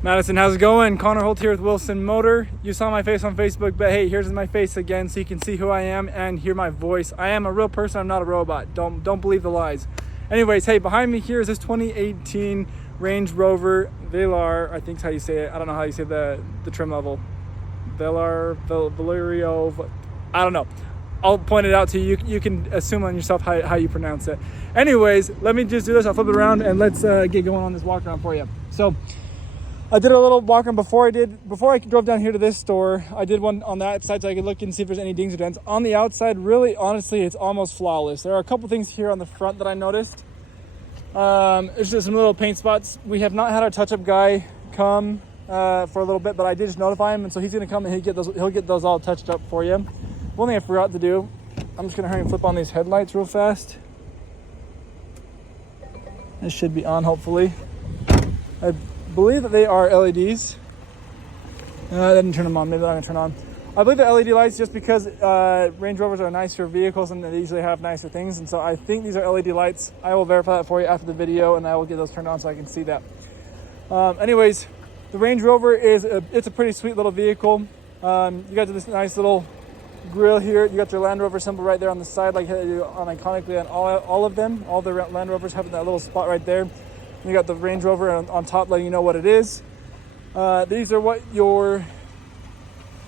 Madison, how's it going? Connor Holt here with Wilson Motor. You saw my face on Facebook, but hey, here's my face again so you can see who I am and hear my voice. I am a real person, I'm not a robot. Don't believe the lies. Anyways, hey, behind me here is this 2018 Range Rover Velar, I think is how you say it. I don't know how you say the trim level. Valerio, I don't know. I'll point it out to you. You can assume on yourself how you pronounce it. Anyways, let me just do this. I'll flip it around and let's get going on this walk around for you. So I did a little walk around before I drove down here to this store. I did one on that side so I could look and see if there's any dings or dents. On the outside, really, honestly, it's almost flawless. There are a couple things here on the front that I noticed. There's just some little paint spots. We have not had our touch-up guy come for a little bit, but I did just notify him, and so he's gonna come and he'll get those all touched up for you. One thing I forgot to do, I'm just gonna hurry and flip on these headlights real fast. This should be on, hopefully. I believe that they are LEDs. I didn't turn them on, maybe they're not gonna turn on. I believe the LED lights, just because Range Rovers are nicer vehicles and they usually have nicer things, and so I think these are LED lights. I will verify that for you after the video, and I will get those turned on so I can see that. Anyways, the Range Rover it's a pretty sweet little vehicle. You got this nice little grill here. You got your Land Rover symbol right there on the side, like you do on iconically on all of them. All the Land Rovers have that little spot right there. You got the Range Rover on top letting you know what it is. These are what your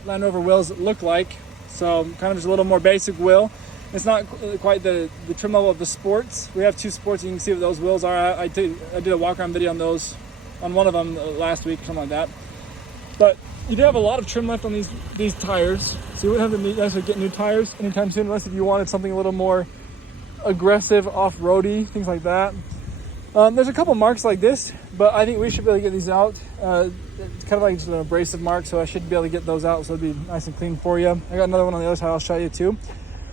Land Rover wheels look like. So kind of just a little more basic wheel. It's not quite the trim level of the sports. We have two sports, and you can see what those wheels are. I did a walk around video on those, on one of them last week, something like that. But you do have a lot of trim left on these tires. So you wouldn't have to necessarily get new tires anytime soon, unless if you wanted something a little more aggressive, off-roady, things like that. There's a couple marks like this, but I think we should be able to get these out. It's kind of like just an abrasive mark, so I should be able to get those out, so it'll be nice and clean for you. I got another one on the other side I'll show you too.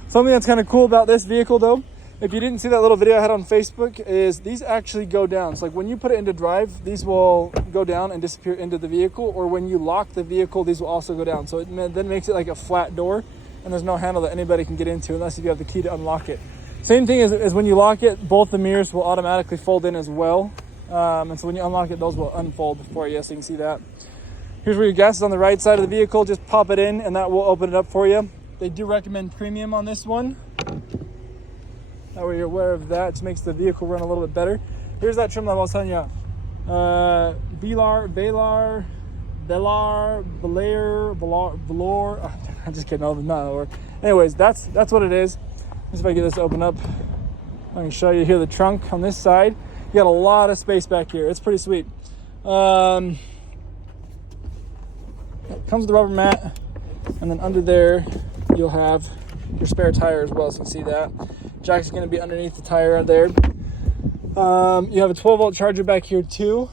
Something that's kind of cool about this vehicle though, if you didn't see that little video I had on Facebook, is these actually go down. So like when you put it into drive, these will go down and disappear into the vehicle, or when you lock the vehicle, these will also go down. So it then makes it like a flat door, and there's no handle that anybody can get into unless you have the key to unlock it. Same thing as when you lock it, both the mirrors will automatically fold in as well. And so when you unlock it, those will unfold for you, so you can see that. Here's where your gas is on the right side of the vehicle. Just pop it in and that will open it up for you. They do recommend premium on this one. That way you're aware of that. It just makes the vehicle run a little bit better. Here's that trim level I was telling you. Velar. I'm just kidding, no. Anyways, that's what it is. Let's see if I get this to open up. I can show you here the trunk on this side. You got a lot of space back here. It's pretty sweet. It comes with the rubber mat, and then under there you'll have your spare tire as well, so you can see that. Jack's going to be underneath the tire there. You have a 12-volt charger back here too,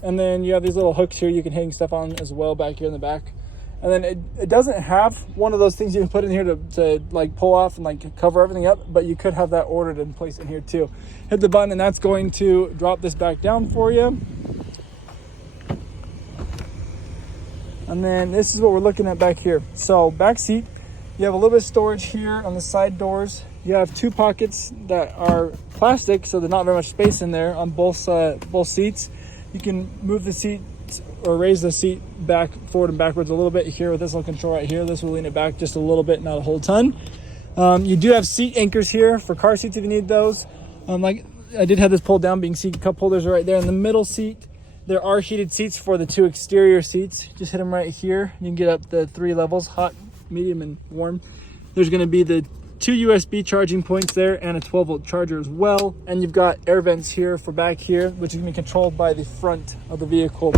and then you have these little hooks here you can hang stuff on as well back here in the back. And then it doesn't have one of those things you can put in here to like pull off and like cover everything up, but you could have that ordered and placed in here too. Hit the button and that's going to drop this back down for you. And then this is what we're looking at back here. So back seat, you have a little bit of storage here on the side doors. You have two pockets that are plastic, so there's not very much space in there on both seats. You can move the seat or raise the seat back, forward and backwards a little bit here with this little control right here. This will lean it back just a little bit, not a whole ton. You do have seat anchors here for car seats if you need those. Like I did have this pulled down, being seat cup holders are right there in the middle seat. There are heated seats for the two exterior seats. Just hit them right here. You can get up the 3 levels, hot, medium, and warm. There's going to be the 2 USB charging points there and a 12-volt charger as well. And you've got air vents here for back here, which is going to be controlled by the front of the vehicle.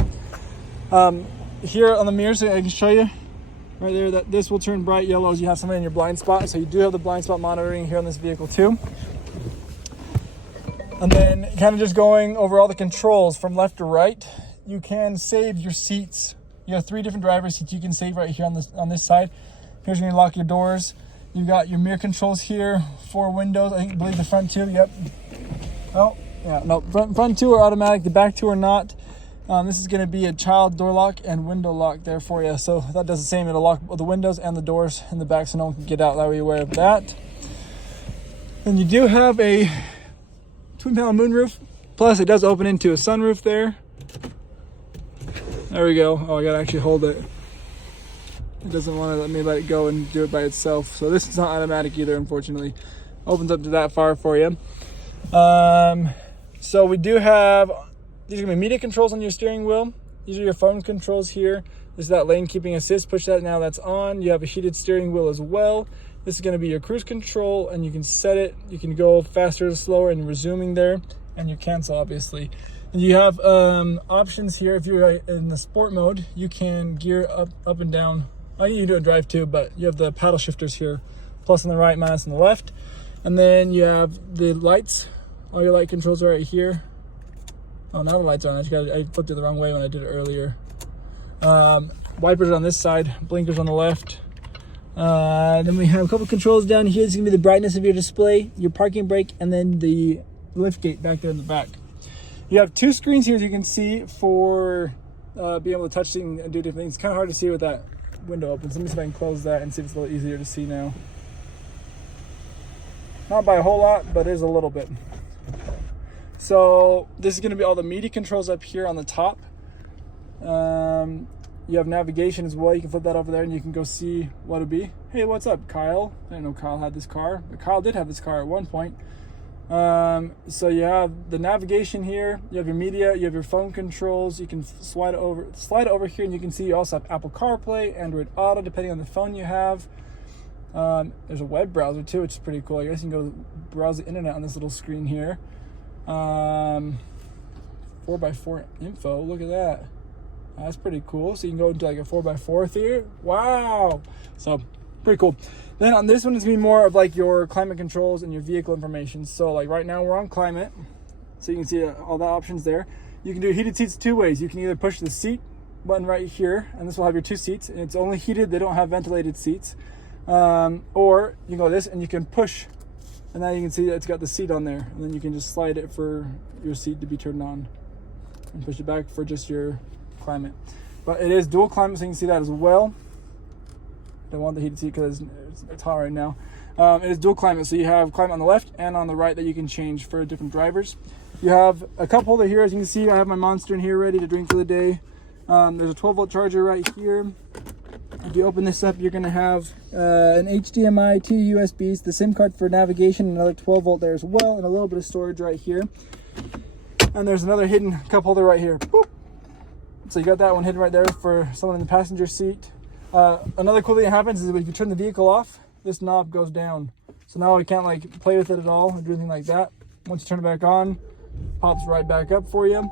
Here on the mirrors, I can show you right there that this will turn bright yellow as you have something in your blind spot. So you do have the blind spot monitoring here on this vehicle too. And then kind of just going over all the controls from left to right, you can save your seats. You have 3 different driver seats you can save right here on this side. Here's where you lock your doors. You've got your mirror controls here, 4 windows. I believe the front 2, yep. Oh, yeah, no, front 2 are automatic, the back 2 are not. This is going to be a child door lock and window lock there for you. So that does the same. It'll lock the windows and the doors in the back so no one can get out. That way you're aware of that. And you do have a twin panel moonroof. Plus it does open into a sunroof there. There we go. Oh, I gotta actually hold it. It doesn't want to let me let it go and do it by itself. So this is not automatic either, unfortunately. Opens up to that far for you. So we do have, these are gonna be media controls on your steering wheel. These are your phone controls here. This is that lane keeping assist. Push that now, that's on. You have a heated steering wheel as well. This is gonna be your cruise control, and you can set it. You can go faster or slower and resuming there, and you cancel obviously. And you have options here. If you're in the sport mode, you can gear up and down. Oh, you can do a drive too, but you have the paddle shifters here, plus on the right, minus on the left. And then you have the lights. All your light controls are right here. Oh, now the lights are on. I flipped it the wrong way when I did it earlier. Wipers on this side, blinkers on the left. Then we have a couple controls down here. This is gonna be the brightness of your display, your parking brake, and then the lift gate back there in the back. You have two screens here, as you can see, for being able to touch things and do different things. It's kind of hard to see with that window opens. Let me see if I can close that and see if it's a little easier to see now. Not by a whole lot, but it is a little bit. So this is going to be all the media controls up here on the top. You have navigation as well. You can flip that over there and you can go see what it'd be. Hey, what's up, Kyle? I didn't know Kyle had this car, but Kyle did have this car at one point. So you have the navigation here, you have your media, you have your phone controls. You can slide it over here, and you can see you also have Apple CarPlay, Android Auto, depending on the phone you have. There's a web browser too, which is pretty cool. I guess you can go browse the internet on this little screen here. 4x4 info, look at that. That's pretty cool. So you can go into like a 4x4 theater. Wow. So pretty cool. Then on this one, it's gonna be more of like your climate controls and your vehicle information. So like right now we're on climate, so you can see all the options there. You can do heated seats two ways. You can either push the seat button right here, and this will have your two seats, and it's only heated. They don't have ventilated seats. Or you can go this, and you can push, and now you can see that it's got the seat on there, and then you can just slide it for your seat to be turned on, and push it back for just your climate. But it is dual climate, so you can see that as well. Don't want the heated seat because it's hot right now. It is dual climate, so you have climate on the left and on the right that you can change for different drivers. You have a cup holder here. As you can see, I have my Monster in here ready to drink for the day. There's a 12-volt charger right here. If you open this up, you're going to have an HDMI, two USBs, the SIM card for navigation, another 12-volt there as well, and a little bit of storage right here. And there's another hidden cup holder right here. Boop. So you got that one hidden right there for someone in the passenger seat. Another cool thing that happens is if you turn the vehicle off, this knob goes down. So now I can't like play with it at all or do anything like that. Once you turn it back on, pops right back up for you.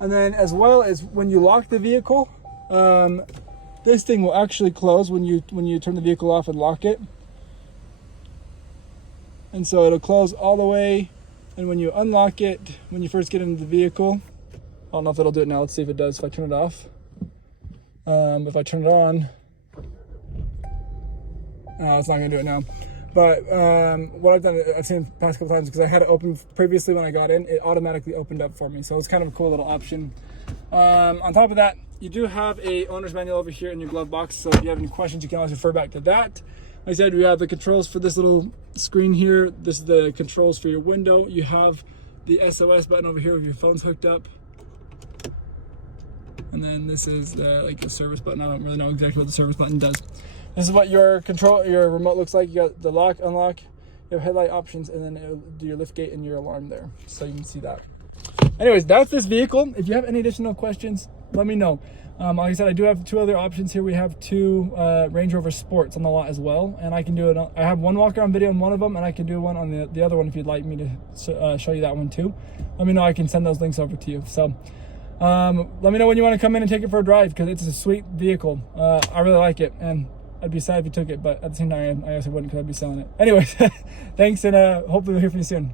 And then as well as when you lock the vehicle, this thing will actually close when you turn the vehicle off and lock it. And so it'll close all the way. And when you unlock it, when you first get into the vehicle, I don't know if it'll do it now. Let's see if it does. If I turn it off, if I turn it on, no, it's not gonna do it now. But what I've done, I've seen the past couple times, because I had it open previously when I got in, it automatically opened up for me. So it's kind of a cool little option. On top of that, you do have a owner's manual over here in your glove box. So if you have any questions, you can always refer back to that. Like I said, we have the controls for this little screen here. This is the controls for your window. You have the SOS button over here if your phone's hooked up. And then this is like the service button. I don't really know exactly what the service button does. This is what your remote looks like. You got the lock, unlock, you have headlight options, and then it'll do your lift gate and your alarm there. So you can see that. Anyways, that's this vehicle. If you have any additional questions, let me know. Like I said, I do have two other options here. We have two Range Rover Sports on the lot as well, and I can do it. I have one walk around video on one of them, and I can do one on the other one if you'd like me to show you that one too. Let me know. I can send those links over to you. So let me know when you want to come in and take it for a drive, because it's a sweet vehicle. I really like it, and I'd be sad if you took it, but at the same time, I guess I wouldn't, because I'd be selling it. Anyways, thanks, and hopefully we'll hear from you soon.